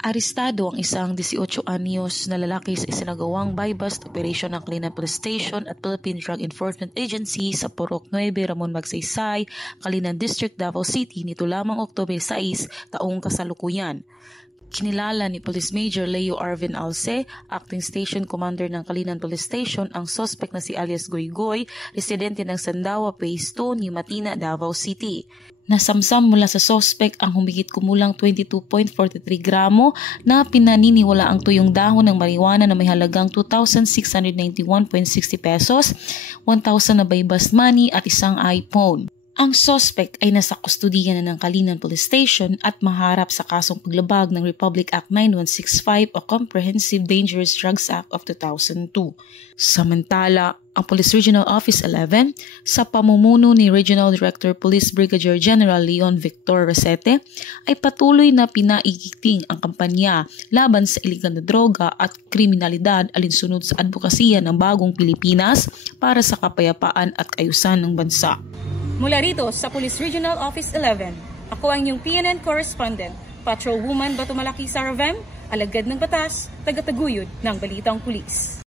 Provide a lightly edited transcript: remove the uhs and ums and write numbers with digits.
Arestado ang isang 18 anyos na lalaki sa isinagawang buy-bust operation ng Kalinan Police Station at Philippine Drug Enforcement Agency sa Purok 9, Ramon Magsaysay, Kalinan District, Davao City nito lamang Oktubre 6 taong kasalukuyan. Kinilala ni Police Major Leo Arvin Alce, Acting Station Commander ng Kalinan Police Station, ang suspect na si alias Goygoy, residente ng Sandawa Phase 2, New Matina, Davao City. Nasamsam mula sa suspect ang humigit kumulang 22.43 gramo na pinaniniwala ang tuyong dahon ng marijuana na may halagang 2,691.60 pesos, 1,000 na buy-bust money at isang iPhone. Ang suspect ay nasa kustudiya na ng Kalinan Police Station at maharap sa kasong paglabag ng Republic Act 9165 o Comprehensive Dangerous Drugs Act of 2002. Samantala, ang Police Regional Office 11 sa pamumuno ni Regional Director Police Brigadier General Leon Victor Rosete ay patuloy na pinaigiting ang kampanya laban sa iligal na droga at kriminalidad alinsunod sa advokasya ng bagong Pilipinas para sa kapayapaan at kaayusan ng bansa. Mula rito sa Police Regional Office 11, ako ang inyong PNN Correspondent, Patrolwoman Batumalaki Saravem, alagad ng batas, tagataguyod ng Balitang Pulis.